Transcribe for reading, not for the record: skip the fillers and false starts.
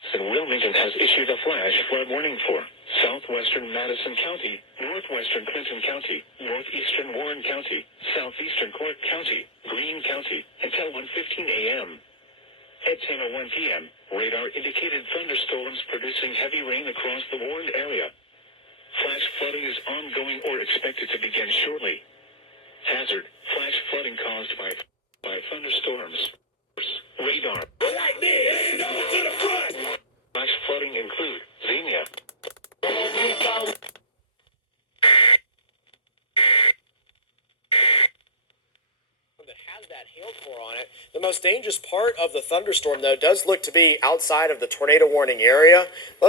And Wilmington has issued a flash flood warning for southwestern Madison County, northwestern Clinton County, northeastern Warren County, southeastern Clark County, Greene County, until 1:15 a.m. At 10:01 p.m., radar indicated thunderstorms producing heavy rain across the warned area. Flash flooding is ongoing or expected to begin shortly. Hazard: flash flooding caused by thunderstorms. Radar. Flash flooding include Xenia. That has that hailcore on it. The most dangerous part of the thunderstorm, though, does look to be outside of the tornado warning area. Let's